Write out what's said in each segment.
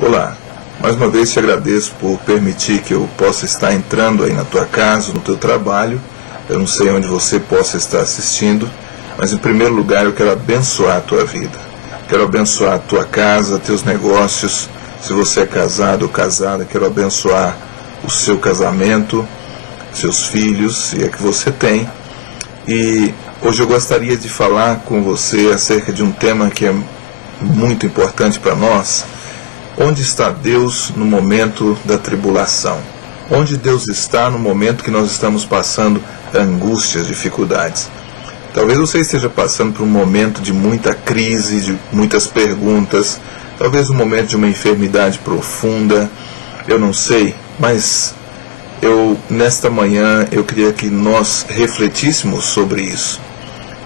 Olá, mais uma vez te agradeço por permitir que eu possa estar entrando aí na tua casa, no teu trabalho. Eu não sei onde você possa estar assistindo, mas em primeiro lugar eu quero abençoar a tua vida. Quero abençoar a tua casa, teus negócios. Se você é casado ou casada, quero abençoar o seu casamento, seus filhos, se é que você tem. E hoje eu gostaria de falar com você acerca de um tema que é muito importante para nós. Onde está Deus no momento da tribulação? Onde Deus está no momento que nós estamos passando angústias, dificuldades? Talvez você esteja passando por um momento de muita crise, de muitas perguntas, talvez um momento de uma enfermidade profunda, eu não sei, mas nesta manhã eu queria que nós refletíssemos sobre isso.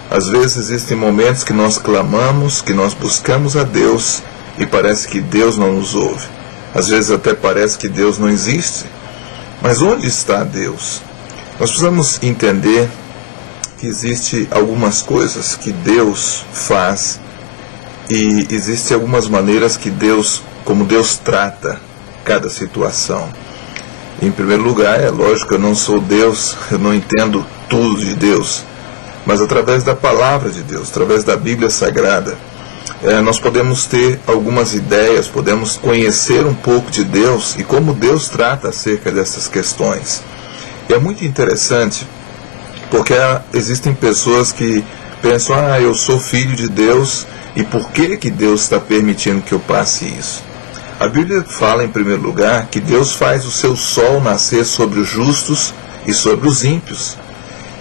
Às vezes existem momentos que nós clamamos, que nós buscamos a Deus, e parece que Deus não nos ouve. Às vezes até parece que Deus não existe. Mas onde está Deus? Nós precisamos entender que existem algumas coisas que Deus faz e existem algumas maneiras que como Deus trata cada situação. Em primeiro lugar, é lógico, eu não sou Deus, eu não entendo tudo de Deus, mas através da palavra de Deus, através da Bíblia Sagrada, nós podemos ter algumas ideias, podemos conhecer um pouco de Deus e como Deus trata acerca dessas questões. E é muito interessante, porque existem pessoas que pensam, eu sou filho de Deus, e por que Deus está permitindo que eu passe isso? A Bíblia fala, em primeiro lugar, que Deus faz o seu sol nascer sobre os justos e sobre os ímpios.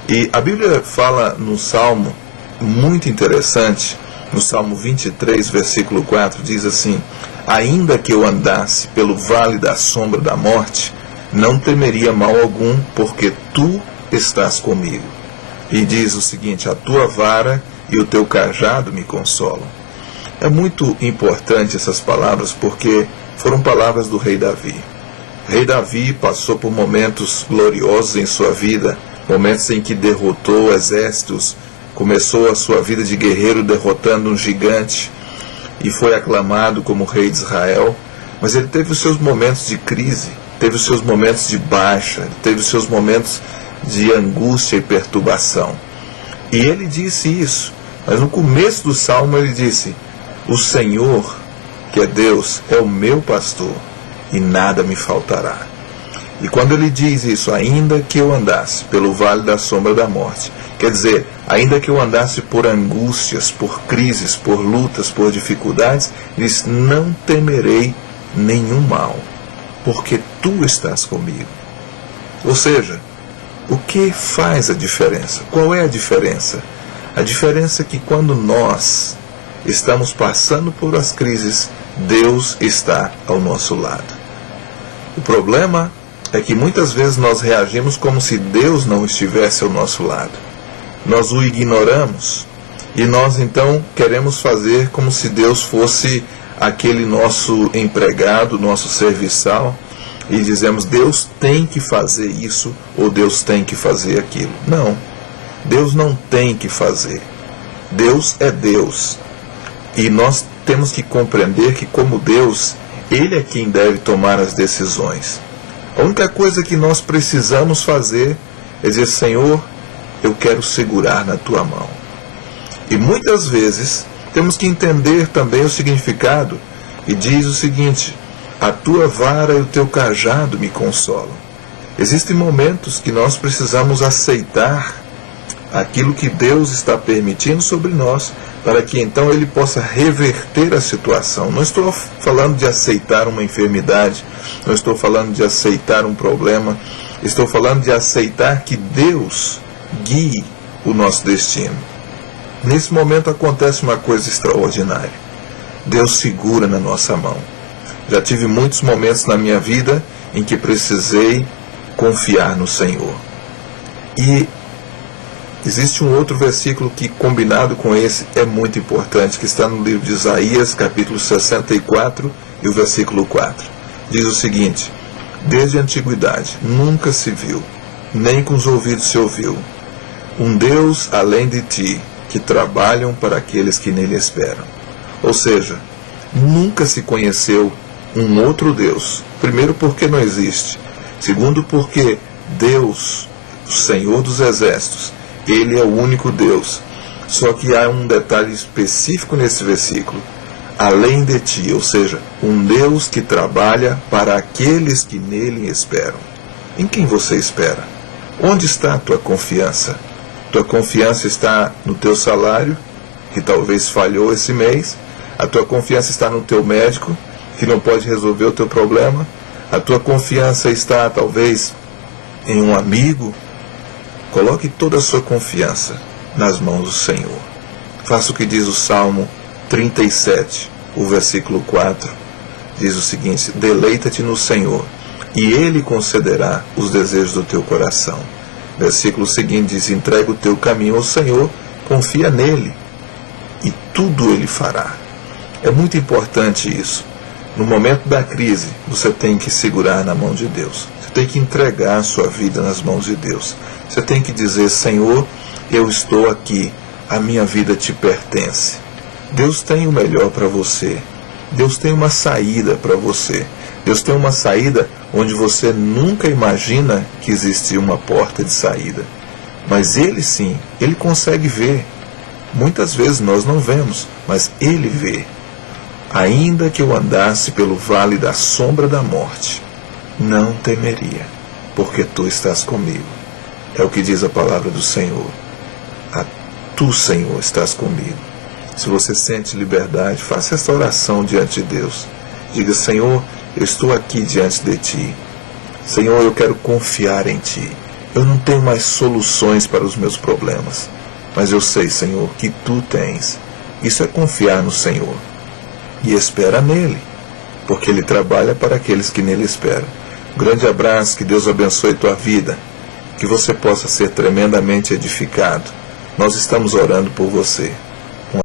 E a Bíblia fala no Salmo, muito interessante, no Salmo 23, versículo 4, diz assim: ainda que eu andasse pelo vale da sombra da morte, não temeria mal algum, porque tu estás comigo. E diz o seguinte: a tua vara e o teu cajado me consolam. É muito importante essas palavras, porque foram palavras do rei Davi. O rei Davi passou por momentos gloriosos em sua vida, momentos em que derrotou exércitos, começou a sua vida de guerreiro derrotando um gigante e foi aclamado como rei de Israel, mas ele teve os seus momentos de crise, teve os seus momentos de baixa, teve os seus momentos de angústia e perturbação. E ele disse isso, mas no começo do salmo ele disse: o Senhor, que é Deus, é o meu pastor e nada me faltará. E quando ele diz isso, ainda que eu andasse pelo vale da sombra da morte, quer dizer, ainda que eu andasse por angústias, por crises, por lutas, por dificuldades, diz: não temerei nenhum mal, porque tu estás comigo. Ou seja, o que faz a diferença? Qual é a diferença? A diferença é que quando nós estamos passando por as crises, Deus está ao nosso lado. O problema é que muitas vezes nós reagimos como se Deus não estivesse ao nosso lado. Nós o ignoramos e nós então queremos fazer como se Deus fosse aquele nosso empregado, nosso serviçal, e dizemos: Deus tem que fazer isso ou Deus tem que fazer aquilo. Não, Deus não tem que fazer. Deus é Deus. E nós temos que compreender que, como Deus, Ele é quem deve tomar as decisões. A única coisa que nós precisamos fazer é dizer: Senhor, eu quero segurar na tua mão. E muitas vezes temos que entender também o significado, e diz o seguinte: a tua vara e o teu cajado me consolam. Existem momentos que nós precisamos aceitar aquilo que Deus está permitindo sobre nós, para que então Ele possa reverter a situação. Não estou falando de aceitar uma enfermidade, não estou falando de aceitar um problema, estou falando de aceitar que Deus guie o nosso destino. Nesse momento acontece uma coisa extraordinária. Deus segura na nossa mão. Já tive muitos momentos na minha vida em que precisei confiar no Senhor. E existe um outro versículo que, combinado com esse, é muito importante, que está no livro de Isaías, capítulo 64, e o versículo 4. Diz o seguinte: desde a antiguidade nunca se viu, nem com os ouvidos se ouviu, um Deus além de ti, que trabalham para aqueles que nele esperam. Ou seja, nunca se conheceu um outro Deus. Primeiro, porque não existe. Segundo, porque Deus, o Senhor dos Exércitos, Ele é o único Deus. Só que há um detalhe específico nesse versículo. Além de ti, ou seja, um Deus que trabalha para aqueles que nele esperam. Em quem você espera? Onde está a tua confiança? Tua confiança está no teu salário, que talvez falhou esse mês? A tua confiança está no teu médico, que não pode resolver o teu problema? A tua confiança está, talvez, em um amigo? Coloque toda a sua confiança nas mãos do Senhor. Faça o que diz o Salmo 37, o versículo 4. Diz o seguinte: deleita-te no Senhor, e Ele concederá os desejos do teu coração. Versículo seguinte diz: entrega o teu caminho ao Senhor, confia nele, e tudo Ele fará. É muito importante isso. No momento da crise, você tem que segurar na mão de Deus. Você tem que entregar a sua vida nas mãos de Deus. Você tem que dizer: Senhor, eu estou aqui, a minha vida te pertence. Deus tem o melhor para você. Deus tem uma saída para você. Deus tem uma saída onde você nunca imagina que existe uma porta de saída. Mas Ele sim, Ele consegue ver. Muitas vezes nós não vemos, mas Ele vê. Ainda que eu andasse pelo vale da sombra da morte, não temeria, porque Tu estás comigo. É o que diz a palavra do Senhor. Tu, Senhor, estás comigo. Se você sente liberdade, faça esta oração diante de Deus. Diga: Senhor, eu estou aqui diante de Ti. Senhor, eu quero confiar em Ti. Eu não tenho mais soluções para os meus problemas, mas eu sei, Senhor, que Tu tens. Isso é confiar no Senhor. E espera nele, porque Ele trabalha para aqueles que nele esperam. Grande abraço, que Deus abençoe tua vida, que você possa ser tremendamente edificado. Nós estamos orando por você.